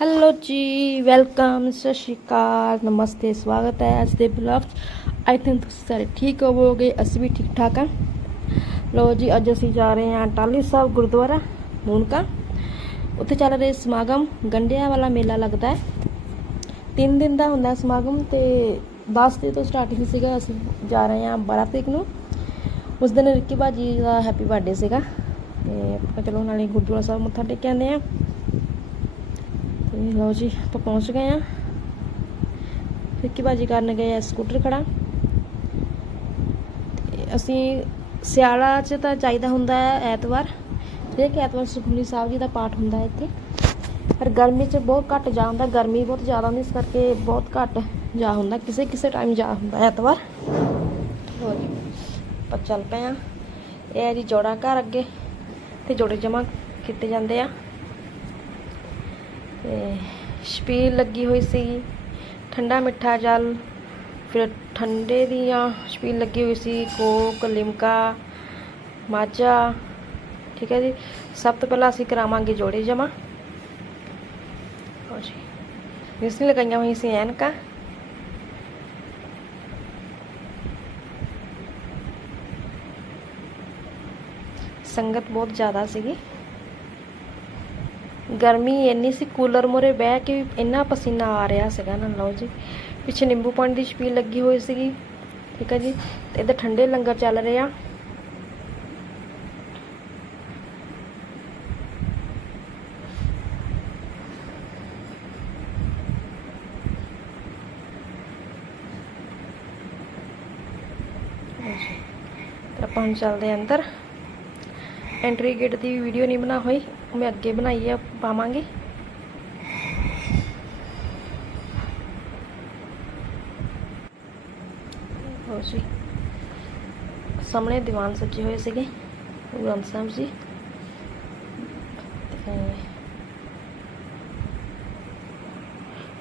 Hello ਜੀ welcome ਸਤਿ ਸ਼੍ਰੀ ਅਕਾਲ, ਨਮਸਤੇ, ਸਵਾਗਤ ਹੈ ਅੱਜ ਦੇ ਬਲੌਗ ਆਈ ਥਿੰਕ ਤੁਸੀਂ ਸਾਰੇ ਠੀਕ ਹੋਵੋਗੇ, ਅਸੀਂ ਵੀ ਠੀਕ ਠਾਕ ਹਾਂ। ਲੋ ਜੀ, ਅੱਜ ਅਸੀਂ ਜਾ ਰਹੇ ਹਾਂ ਟਾਲੀ ਸਾਹਿਬ ਗੁਰਦੁਆਰਾ, ਮੂਨਕਾ। ਉੱਥੇ ਚੱਲ ਰਿਹਾ ਸਮਾਗਮ, ਗੰਡਿਆਂ ਵਾਲਾ ਮੇਲਾ ਲੱਗਦਾ ਹੈ। ਤਿੰਨ ਦਿਨ ਦਾ ਹੁੰਦਾ ਸਮਾਗਮ ਤੇ 10 ਤਰੀਕ ਤੋਂ ਸਟਾਰਟਿੰਗ ਸੀਗਾ, ਅਸੀਂ ਜਾ ਰਹੇ ਹਾਂ 12 ਤਰੀਕ ਨੂੰ। ਉਸ ਦਿਨ ਰਿੱਕੀ ਬਾਜੀ ਦਾ ਹੈਪੀ ਬਰਥਡੇ ਸੀਗਾ। ਤੇ ਆਪਾਂ ਚਲੋ ਨਾਲੇ ਗੁਰਦੁਆਰਾ ਸਾਹਿਬ ਮੱਥਾ ਟੇਕ ਕੇ ਆਉਂਦੇ ਹਾਂ ਲਓ ਜੀ, ਆਪਾਂ ਪਹੁੰਚ ਗਏ ਆ ਫਿੱਕੀ ਬਾਜੀ ਕਰਨ ਗਏ ਆ, ਸਕੂਟਰ ਖੜਾ। ਅਸੀਂ ਸਿਆਲਾ 'ਚ ਤਾਂ ਚਾਹੀਦਾ ਹੁੰਦਾ ਹੈ ਐਤਵਾਰ। ਹਰੇਕ ਐਤਵਾਰ ਸੁਖਮਨੀ ਸਾਹਿਬ ਜੀ ਦਾ ਪਾਠ ਹੁੰਦਾ ਹੈ ਇੱਥੇ। ਪਰ ਗਰਮੀ 'ਚ ਬਹੁਤ ਘੱਟ ਜਾ ਹੁੰਦਾ, ਗਰਮੀ ਬਹੁਤ ਜ਼ਿਆਦਾ ਹੁੰਦੀ ਇਸ ਕਰਕੇ ਬਹੁਤ ਘੱਟ ਜਾ ਹੁੰਦਾ, ਕਿਸੇ ਕਿਸੇ ਟਾਈਮ ਜਾ ਹੁੰਦਾ ਐਤਵਾਰ। ਲਓ ਜੀ, ਆਪਾਂ ਚੱਲ ਪਏ ਆ ਇਹ ਹੈ ਜੀ ਜੋੜਾ ਘਰ ਅੱਗੇ, ਤੇ ਜੋੜੇ ਜਮਾ ਕੀਤੇ ਜਾਂਦੇ ਆ। ਤੇ ਛਪੀਲ ਲੱਗੀ ਹੋਈ ਸੀ ਠੰਡਾ ਮਿੱਠਾ ਜਲ, ਫਿਰ ਠੰਡੇ ਦੀਆਂ ਛਪੀਲ ਲੱਗੀ ਹੋਈ ਸੀ, ਕੋਕ, ਲਿਮਕਾ, ਮਾਝਾ, ਠੀਕ ਹੈ ਜੀ। ਸਭ ਤੋਂ ਪਹਿਲਾਂ ਅਸੀਂ ਕਰਾਵਾਂਗੇ ਜੋੜੇ ਜਮਾ ਹੋ ਜੀ ਇਸ ਨੇ ਲਗਾਈਆਂ ਹੋਈ ਸੀ ਐਨਕਾਂ। ਸੰਗਤ ਬਹੁਤ ਜ਼ਿਆਦਾ ਸੀਗੀ। ਗਰਮੀ ਇੰਨੀ ਸੀ, ਕੂਲਰ ਮੂਹਰੇ ਬਹਿ ਕੇ ਵੀ ਇੰਨਾ ਪਸੀਨਾ ਆ ਰਿਹਾ ਸੀਗਾ ਨਾ, ਲਓ ਜੀ। ਪਿੱਛੇ ਨਿੰਬੂ ਪਾਣੀ ਦੀ ਛਪੀਲ ਲੱਗੀ ਹੋਈ ਸੀਗੀ, ਠੀਕ ਹੈ ਜੀ। ਤੇ ਇੱਧਰ ਠੰਡੇ ਲੰਗਰ ਚੱਲ ਰਹੇ ਆ। ਆਪਾਂ ਹੁਣ ਚੱਲਦੇ ਆ ਅੰਦਰ। ਐਂਟਰੀ ਗੇਟ ਦੀ ਵੀਡੀਓ ਨਹੀਂ ਬਣਾ ਹੋਈ। ਮੈਂ ਅੱਗੇ ਬਣਾਈ ਆ, ਪਾਵਾਂਗੇ। ਹੋਰ ਜੀ, ਸਾਹਮਣੇ ਦੀਵਾਨ ਸੱਜੇ ਹੋਏ ਸੀਗੇ, ਗੁਰੂ ਗ੍ਰੰਥ ਸਾਹਿਬ ਜੀ।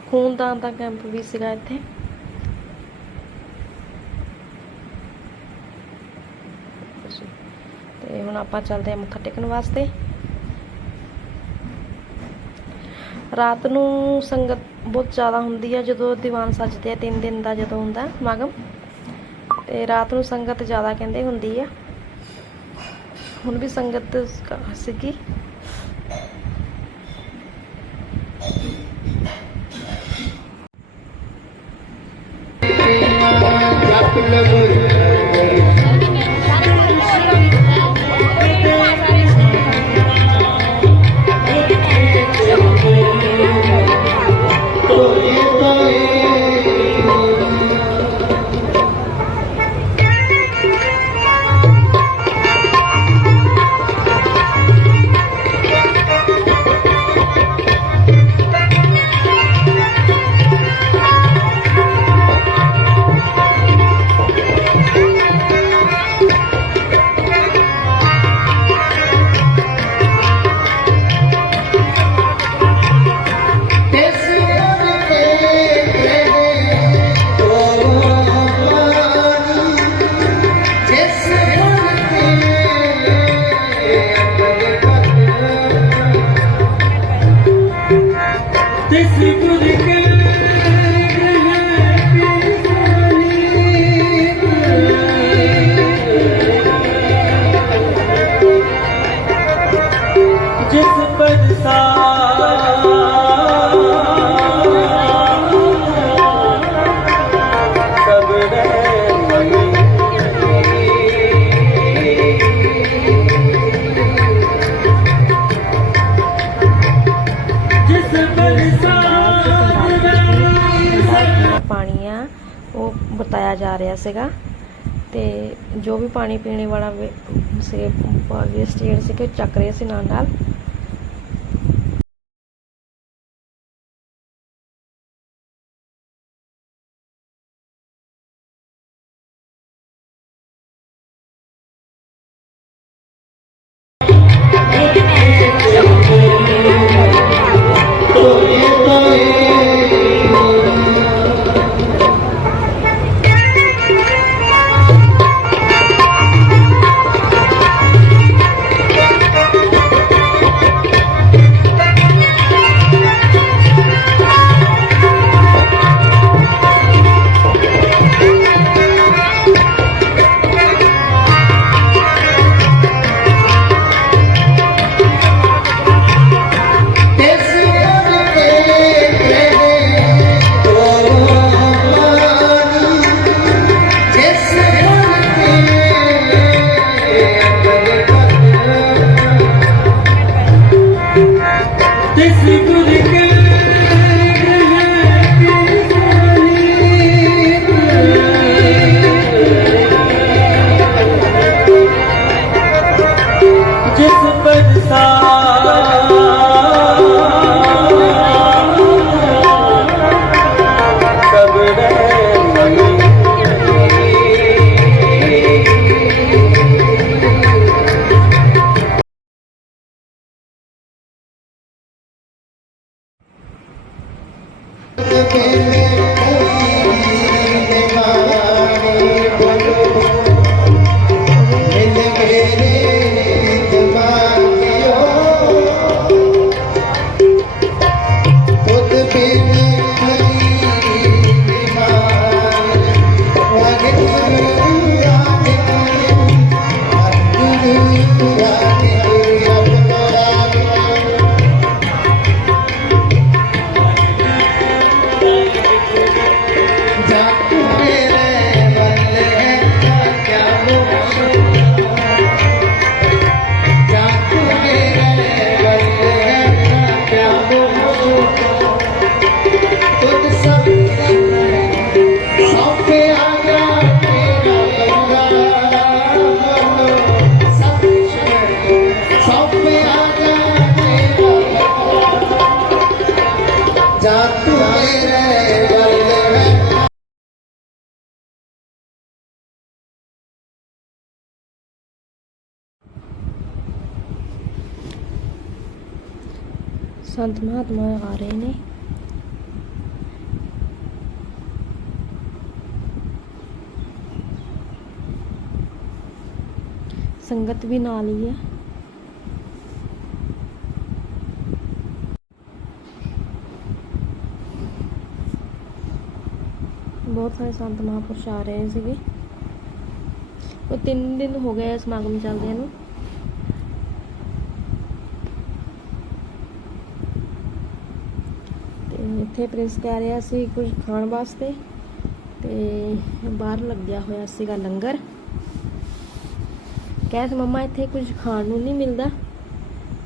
ਖੂਨਦਾਨ ਦਾ ਕੈਂਪ ਵੀ ਸੀਗਾ ਇੱਥੇ। ਤੇ ਹੁਣ ਆਪਾਂ ਚੱਲਦੇ ਹਾਂ ਮੱਥਾ ਟੇਕਣ ਵਾਸਤੇ। ਰਾਤ ਨੂੰ ਸੰਗਤ ਬਹੁਤ ਜ਼ਿਆਦਾ ਹੁੰਦੀ ਹੈ ਜਦੋਂ ਦੀਵਾਨ ਸੱਜਦੇ ਆ, ਤਿੰਨ ਦਿਨ ਦਾ ਜਦੋਂ ਹੁੰਦਾ ਸਮਾਗਮ, ਤੇ ਰਾਤ ਨੂੰ ਸੰਗਤ ਜ਼ਿਆਦਾ ਕਹਿੰਦੇ ਹੁੰਦੀ ਆ। ਹੁਣ ਵੀ ਸੰਗਤ ਸੀਗੀ। ਤਿਸ ਗੁਰ ਉਹ ਵਰਤਾਇਆ ਜਾ ਰਿਹਾ ਸੀਗਾ। ਤੇ ਜੋ ਵੀ ਪਾਣੀ ਪੀਣੇ ਵਾਲਾ ਵੇ- ਸੀ ਜਿਹੜੇ ਸੀ ਕਿ ਚੱਕ ਰਹੇ ਸੀ ਨਾਲ ਨਾਲ ਸੰਤ ਮਹਾਤਮਾ ਆ ਰਹੇ ਨੇ। ਸੰਗਤ ਵੀ ਨਾਲ ਹੀ ਹੈ ਬਹੁਤ ਸਾਰੇ ਸੰਤ ਮਹਾਪੁਰਸ਼ ਆ ਰਹੇ ਸੀਗੇ। ਉਹ ਤਿੰਨ ਦਿਨ ਹੋ ਗਏ ਸਮਾਗਮ ਚੱਲਦਿਆਂ ਨੂੰ ਤੇ ਇੱਥੇ ਪ੍ਰਿੰਸ ਕਹਿ ਰਿਹਾ ਸੀ ਕੁਝ ਖਾਣ ਵਾਸਤੇ ਤੇ ਬਾਹਰ ਲੱਗਿਆ ਹੋਇਆ ਸੀਗਾ ਲੰਗਰ। ਕਹਿ ਸੀ, ਮੰਮਾ, ਇੱਥੇ ਕੁਝ ਖਾਣ ਨੂੰ ਨਹੀਂ ਮਿਲਦਾ।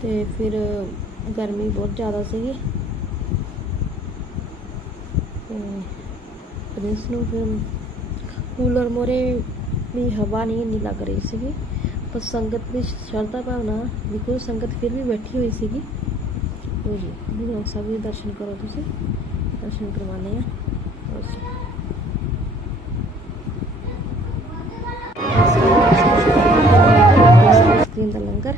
ਤੇ ਫਿਰ ਗਰਮੀ ਬਹੁਤ ਜ਼ਿਆਦਾ ਸੀਗੀ। ਤੇ ਪ੍ਰਿੰਸ ਨੂੰ ਫਿਰ ਕੂਲਰ ਮੋਰੇ ਵੀ ਹਵਾ ਨਹੀਂ ਇੰਨੀ ਲੱਗ ਰਹੀ ਸੀਗੀ। ਪਰ ਸੰਗਤ ਦੀ ਸ਼ਰਧਾ ਭਾਵਨਾ, ਵੀ ਕੋਈ ਸੰਗਤ ਫਿਰ ਵੀ ਬੈਠੀ ਹੋਈ ਸੀਗੀ। ਲੋ ਜੀ ਗੁਰੂ ਸਾਹਿਬ ਦੇ ਦਰਸ਼ਨ ਕਰੋ ਤੁਸੀਂ। ਦਰਸ਼ਨ ਕਰਵਾਉਣੇ ਆ ਬਸ ਆਈਸਕ੍ਰੀਮ ਦਾ ਲੰਗਰ,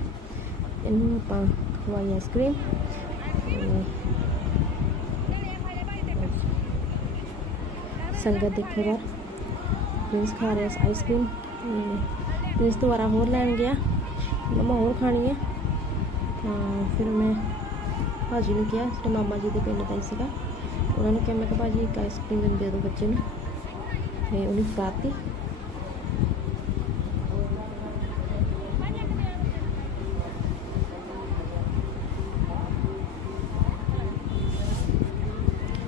ਇਹਨੂੰ ਆਪਾਂ ਖਵਾਈ ਆਈਸਕ੍ਰੀਮ ਸੰਗਤ ਦੇਖੋ ਬਾਹਰ। ਪ੍ਰਿੰਸ ਖਾ ਰਿਹਾ ਆਈਸਕ੍ਰੀਮ ਪ੍ਰਿੰਸ ਦੁਬਾਰਾ ਹੋਰ ਲੈਣ ਗਿਆ। ਮਮਾ ਹੋਰ ਖਾਣੀ ਹੈ। ਤਾਂ ਫਿਰ ਮੈਂ ਭਾਜੀ ਨੂੰ ਕਿਹਾ ਜਿਹੜੇ ਮਾਮਾ ਜੀ ਦੇ ਪਿੰਡ ਦਾ ਹੀ ਸੀਗਾ। ਉਹਨਾਂ ਨੂੰ ਕਿਹਾ, ਮੈਂ ਕਿਹਾ ਭਾਜੀ ਇੱਕ ਆਈਸਕ੍ਰੀਮ ਮੈਨੂੰ ਦੇ ਦਿਓ ਬੱਚੇ ਨੂੰ। ਤੇ ਉਹਨੇ ਫੜਾਤੀ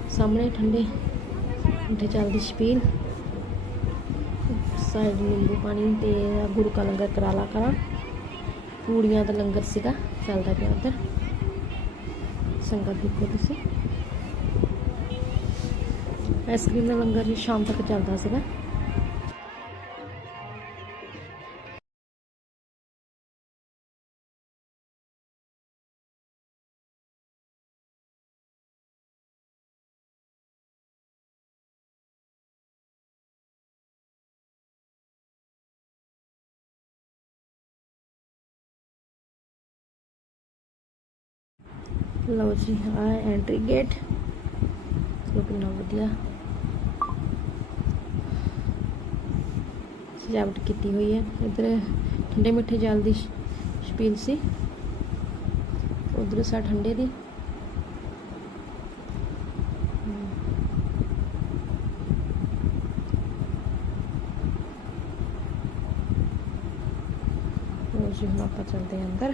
ਸਾਹਮਣੇ ਠੰਡੇ ਉੱਥੇ ਚੱਲਦੀ ਛਪੀਲ ਸਾਈਡ ਨਿੰਬੂ ਪਾਣੀ ਤੇ ਗੁਰੂ ਕਾ ਲੰਗਰ ਕਰਾ ਲਾ ਕਰਾਂ। ਪੂੜੀਆਂ ਦਾ ਲੰਗਰ ਸੀਗਾ, ਚੱਲਦਾ ਪਿਆ ਉੱਧਰ। ਸੰਗਤ ਦੇਖੋ ਤੁਸੀਂ ਆਈਸਕ੍ਰੀਮ ਦਾ ਲੰਗਰ ਵੀ ਸ਼ਾਮ ਤੱਕ ਚੱਲਦਾ ਸੀਗਾ। ਲਓ ਜੀ ਆ ਐਂਟਰੀ ਗੇਟ ਜੋ ਕਿੰਨਾ ਵਧੀਆ। ਸਜਾਵਟ ਕੀਤੀ ਹੋਈ ਹੈ। ਇੱਧਰ ਠੰਡੇ ਮਿੱਠੇ ਜਲ ਦੀ ਛਪੀਲ ਸੀ। ਉਧਰ ਸਾ ਠੰਡੇ ਦੀ। ਜੀ, ਹੁਣ ਆਪਾਂ ਚੱਲਦੇ ਹਾਂ ਅੰਦਰ।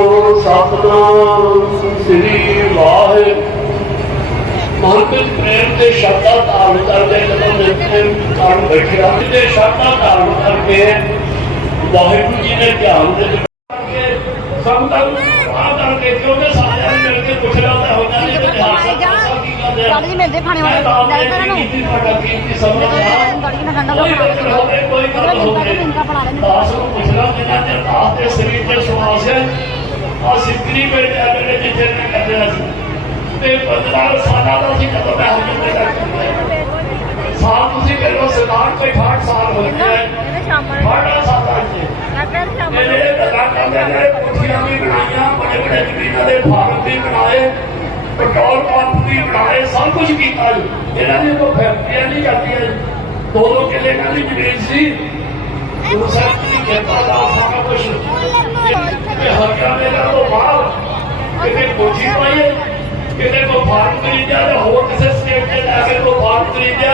ਵਿੱਚ ਪ੍ਰੇਮ ਦੇ ਸ਼ਬਦਾਂ ਧਾਰਨ ਕਰਦੇ ਜਦੋਂ ਨਿਤਨੇ ਕਾਰਨ ਬੈਠਿਆ। ਤੇ ਸ਼ਬਦਾਂ ਧਾਰਨ ਕਰਕੇ ਵਾਹਿਗੁਰੂ ਜੀ ਨੇ ਧਿਆਨ ਦੇ ਵਿੱਚ ਸੰਤਾਂ ਨੂੰ ਆ ਕਰਕੇ ਕਿਉਂਕਿ ਸਾਰਿਆਂ ਨੂੰ ਮਿਲ ਕੇ ਪੁੱਛਣਾ ਤਾਂ ਹੁੰਦਾ ਨਹੀਂ ਤੇ ਧਿਆਨ ਸਭ ਕੀ ਕਰਦੇ ਆ? ਜੀ ਮਿਲਦੇ ਖਾਣੇ ਵਾਲੇ। ਤਾਂ ਗੱਲ ਕਰਨ ਨੂੰ ਕੋਈ ਗੱਲ ਹੋਵੇ ਦਾਸ ਨੂੰ ਪੁੱਛਣਾ ਜਿੰਨਾ ਚਿਰ ਦਾਸ ਦੇ ਸਰੀਰ ਤੇ ਸਵਾਸ ਹੈ ਆ ਸਿੱਕਰੀ ਬੈਠੇ ਜਿੱਥੇ ਕਰਦੇ ਸੀ। ਤੇ ਬਦਲਾਅ ਸਾਡਾ ਦਾ ਸੀ ਕਦੋਂ ਮੈਂ ਹਜੇ ਤੇ ਸਾਲ ਤੁਸੀਂ ਕਹਿੰਦੇ ਸਰਦਾਰ ਕੋਈ 68 ਸਾਲ ਹੋ ਗਏ ਇਹਨੇ ਸ਼ਾਮ ਨੂੰ ਸਾਡਾ ਸਾਡਾ ਜੀ। ਲੱਗਦਾ ਸ਼ਾਮ ਇਹ ਜਿਹੜੇ ਗੱਲਾਂ ਕਰਦੇ ਨੇ ਕੋਠੀਆਂ ਵੀ ਬਣਾਈਆਂ ਬੜੇ ਬੜੇ ਜ਼ਮੀਨਾਂ ਦੇ ਫਾਰਮ ਵੀ ਬਣਾਏ ਪੈਟਰੋਲ ਪੰਪ ਵੀ ਬਣਾਏ ਸਭ ਕੁਝ ਕੀਤਾ ਜੀ। ਇਹਨਾਂ ਦੀ ਕੋਈ ਫੈਕਟਰੀਆਂ ਨਹੀਂ ਜਾਂਦੀਆਂ ਜੀ। ਦੋ ਦੋ ਕਿੱਲੇ ਇਹਨਾਂ ਦੀ ਜ਼ਮੀਨ ਸੀ। ਗੁਰੂ ਸਾਹਿਬ ਦੀ ਕਿਰਪਾ ਦਾ ਸਾਰਾ ਕੁਝ ਤੇ ਹਰਿਆ ਮੇਰਾ ਤੋਂ ਬਾਹਰ ਕਿਤੇ ਕੋਠੀ ਪਾਈਏ ਕਿਤੇ ਕੋ ਫਾਰਮ ਖਰੀਦਿਆ ਜਾਂ ਹੋਰ ਕਿਸੇ ਸਟੇਟ ਤੇ ਜਾ ਕੇ ਕੋ ਫਾਰਮ ਖਰੀਦਿਆ,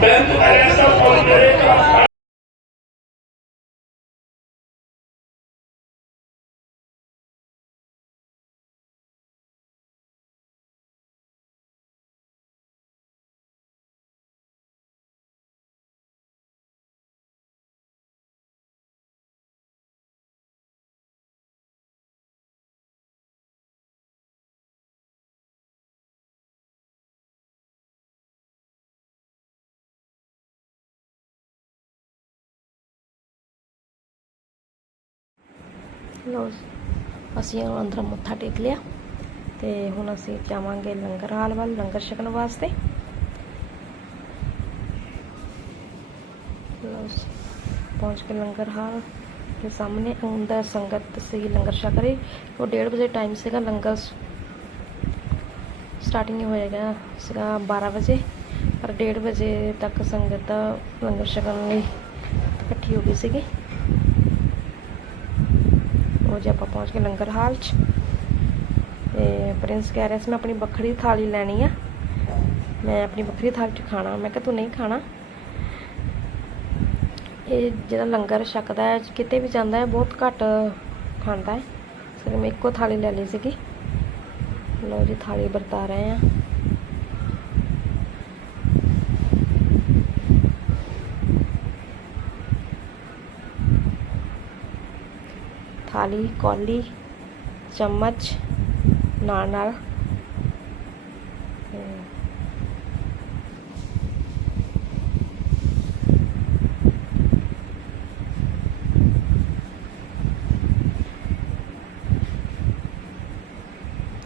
ਬੈਂਕ ਬੈਲੈਂਸ ਦਾ ਫੋਨ ਕਰੇਗਾ ਲੋ ਅਸੀਂ ਹੁਣ ਅੰਦਰ ਮੱਥਾ ਟੇਕ ਲਿਆ ਤੇ ਹੁਣ ਅਸੀਂ ਜਾਵਾਂਗੇ ਲੰਗਰ ਹਾਲ ਵੱਲ, ਲੰਗਰ ਛਕਣ ਵਾਸਤੇ। ਲੋ ਪਹੁੰਚ ਕੇ ਲੰਗਰ ਹਾਲ ਦੇ ਸਾਹਮਣੇ ਅੰਦਰ ਸੰਗਤ ਸੀ ਲੰਗਰ ਛਕ ਰਹੀ। ਉਹ 1:30 ਵਜੇ ਟਾਈਮ ਸੀਗਾ, ਲੰਗਰ ਸਟਾਰਟਿੰਗ ਹੋਏਗਾ ਸੀਗਾ 12 ਵਜੇ। ਪਰ 1:30 ਵਜੇ ਤੱਕ ਸੰਗਤ ਲੰਗਰ ਛਕਣ ਲਈ ਇਕੱਠੀ ਹੋ ਗਈ ਸੀਗੀ। ਉਹ ਜੇ ਆਪਾਂ ਪਹੁੰਚ ਗਏ ਲੰਗਰ ਹਾਲ 'ਚ। ਤੇ ਪ੍ਰਿੰਸ ਕਹਿ ਰਿਹਾ ਸੀ, ਮੈਂ ਆਪਣੀ ਵੱਖਰੀ ਥਾਲੀ ਲੈਣੀ ਆ। ਮੈਂ ਆਪਣੀ ਵੱਖਰੀ ਥਾਲੀ 'ਚ ਖਾਣਾ। ਮੈਂ ਕਿਹਾ, ਤੂੰ ਨਹੀਂ ਖਾਣਾ? ਇਹ ਜਿਹੜਾ ਲੰਗਰ ਛਕਦਾ ਹੈ, ਕਿਤੇ ਵੀ ਜਾਂਦਾ ਹੈ, ਬਹੁਤ ਘੱਟ ਖਾਂਦਾ ਹੈ। ਇਸ ਮੈਂ ਇੱਕੋ ਥਾਲੀ ਲੈ ਲਈ ਸੀਗੀ। ਲਓ ਜੀ, ਥਾਲੀ ਵਰਤਾ ਰਹੇ ਆ ਥਾਲੀ ਕੌਲੀ, ਚਮਚ ਨਾਲ ਨਾਲ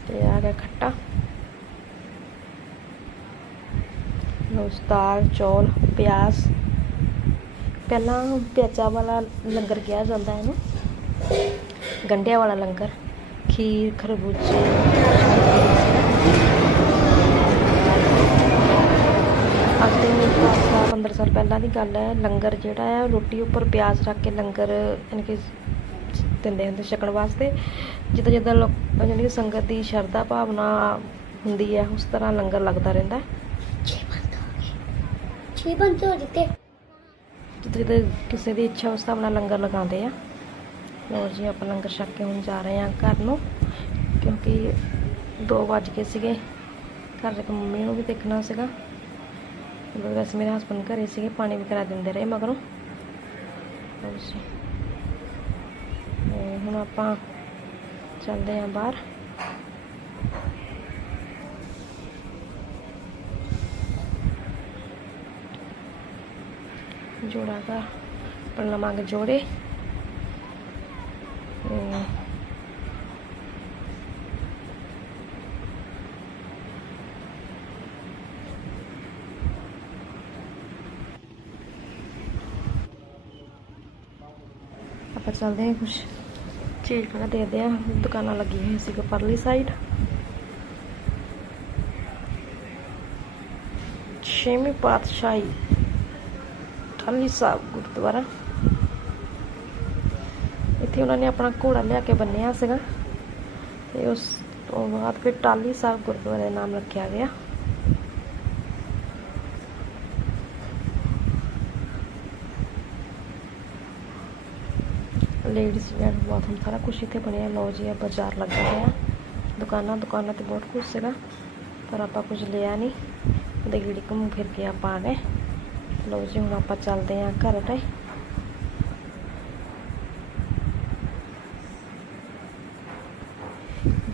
ਤੇ ਆ ਗਿਆ ਖੱਟਾ। ਉਸ ਦਾਲ, ਚੌਲ, ਪਿਆਜ਼। ਪਹਿਲਾਂ ਪਿਆਜ਼ਾ ਵਾਲਾ ਲੰਗਰ ਕਿਹਾ ਜਾਂਦਾ ਹੈ ਨਾ ਗੰਡਿਆਂ ਵਾਲਾ ਲੰਗਰ ਖੀਰ ਖਰਬੂਜੇ। ਅੱਜ ਦੇ 15 ਸਾਲ ਪਹਿਲਾਂ ਦੀ ਗੱਲ ਹੈ ਲੰਗਰ ਜਿਹੜਾ ਹੈ ਰੋਟੀ ਉੱਪਰ ਪਿਆਜ਼ ਰੱਖ ਕੇ ਲੰਗਰ ਯਾਨੀ ਕਿ ਦਿੰਦੇ ਹੁੰਦੇ ਛਕਣ ਵਾਸਤੇ। ਜਿੱਦਾਂ ਜਿੱਦਾਂ ਲੋਕ ਯਾਨੀ ਕਿ ਸੰਗਤ ਦੀ ਸ਼ਰਧਾ ਭਾਵਨਾ ਹੁੰਦੀ ਹੈ ਉਸ ਤਰ੍ਹਾਂ ਲੰਗਰ ਲੱਗਦਾ ਰਹਿੰਦਾ ਹੈ। ਛੇ ਬੰਦ ਹੋ ਜਿੱਦਾਂ ਕਿਸੇ ਦੀ ਇੱਛਾ ਉਸ ਹਿਸਾਬ ਨਾਲ ਲੰਗਰ ਲਗਾਉਂਦੇ ਆ। ਲੋ ਜੀ, ਆਪਾਂ ਲੰਗਰ ਛਕ ਕੇ ਹੁਣ ਜਾ ਰਹੇ ਹਾਂ ਘਰ ਨੂੰ, ਕਿਉਂਕਿ 2 ਵੱਜ ਗਏ ਸੀਗੇ। ਘਰ ਦੇ ਮੰਮੀ ਨੂੰ ਵੀ ਦੇਖਣਾ ਸੀਗਾ। ਵੈਸੇ ਮੇਰੇ ਹਸਬੰਦ ਘਰੇ ਸੀਗੇ, ਪਾਣੀ ਵਗੈਰਾ ਦਿੰਦੇ ਰਹੇ ਮਗਰੋਂ। ਲਓ ਜੀ। ਹੁਣ ਆਪਾਂ ਚੱਲਦੇ ਹਾਂ ਬਾਹਰ। ਜੋੜਾ ਦਾ ਪੜਨਾ ਮੰਗ ਜੋੜੇ। ਤੇ ਆਪਾਂ ਚੱਲਦੇ ਹਾਂ ਕੁਛ ਚੀਜ਼ ਖਾਣਾ ਦੇਖਦੇ ਹਾਂ ਦੁਕਾਨਾਂ ਲੱਗੀ ਹੋਈ ਸੀ ਪਰਲੀ ਸਾਈਡ ਛੇਵੀਂ ਪਾਤਸ਼ਾਹੀ ਟਾਲੀ ਸਾਹਿਬ ਗੁਰਦੁਆਰਾ ਇੱਥੇ ਉਹਨਾਂ ਨੇ ਆਪਣਾ ਘੋੜਾ ਲਿਆ ਕੇ ਬੰਨਿਆ ਸੀਗਾ। ਤੇ ਉਸ ਤੋਂ ਬਾਅਦ ਫਿਰ ਟਾਲੀ ਸਾਹਿਬ ਗੁਰਦੁਆਰੇ ਦਾ ਨਾਮ ਰੱਖਿਆ ਗਿਆ। ਲੇਡੀਜ਼ ਵੇਅਰ ਬਾਥਰੂਮ ਸਾਰਾ ਕੁਝ ਇੱਥੇ ਬਣਿਆ। ਲਓ ਜੀ, ਇਹ ਬਾਜ਼ਾਰ ਲੱਗਾ ਹੋਇਆ। ਦੁਕਾਨਾਂ ਦੁਕਾਨਾਂ ਤੇ ਬਹੁਤ ਕੁਝ ਸੀਗਾ, ਪਰ ਆਪਾਂ ਕੁਝ ਲਿਆ ਨਹੀਂ ਉਹਦੇ ਗੇੜੀ ਘੁੰਮ ਫਿਰ ਕੇ ਆਪਾਂ ਆ ਗਏ। ਲਓ ਜੀ, ਹੁਣ ਆਪਾਂ ਚੱਲਦੇ ਆਂ ਘਰ ਤੇ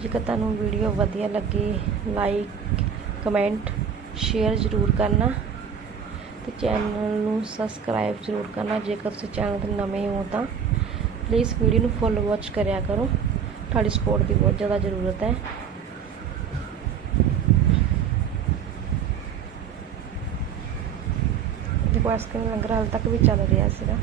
ਜੇਕਰ ਤੁਹਾਨੂੰ ਵੀਡੀਓ ਵਧੀਆ ਲੱਗੇ ਲਾਈਕ ਕਮੈਂਟ ਸ਼ੇਅਰ ਜ਼ਰੂਰ ਕਰਨਾ ਤੇ ਚੈਨਲ ਨੂੰ ਸਬਸਕ੍ਰਾਈਬ ਜ਼ਰੂਰ ਕਰਨਾ, ਜੇਕਰ ਤੁਸੀਂ ਚੈਨਲ ਤੇ ਨਵੇਂ ਹੋ ਤਾਂ ਪਲੀਜ਼ ਵੀਡੀਓ ਨੂੰ ਫੁੱਲ ਵਾਚ ਕਰਿਆ ਕਰੋ, ਤੁਹਾਡੀ ਸਪੋਰਟ ਦੀ ਬਹੁਤ ਜ਼ਿਆਦਾ ਜ਼ਰੂਰਤ ਹੈ। ਦੇਖੋ ਆਈਸਕ੍ਰੀਮ ਲੰਗਰ ਹਾਲ ਤੱਕ ਵੀ ਚੱਲ ਰਿਹਾ ਸੀਗਾ।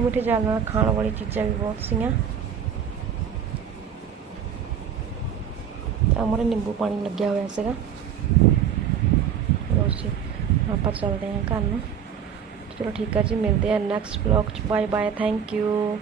ਠੰਡੇ ਮਿੱਠੇ ਜਾਲ ਨਾਲ ਖਾਣ ਵਾਲੀ ਚੀਜ਼ਾਂ ਵੀ ਬਹੁਤ ਸੀਗੀਆਂ। ਅਮਰੇ ਨਿੰਬੂ ਪਾਣੀ ਲੱਗਿਆ ਹੋਇਆ ਸੀਗਾ। ਲਓ ਜੀ, ਆਪਾਂ ਚੱਲਦੇ ਹਾਂ ਘਰ ਨੂੰ। ਚਲੋ ਠੀਕ ਆ ਜੀ, ਮਿਲਦੇ ਆ ਨੈਕਸਟ ਵਲੌਗ ਚ। Bye bye thank you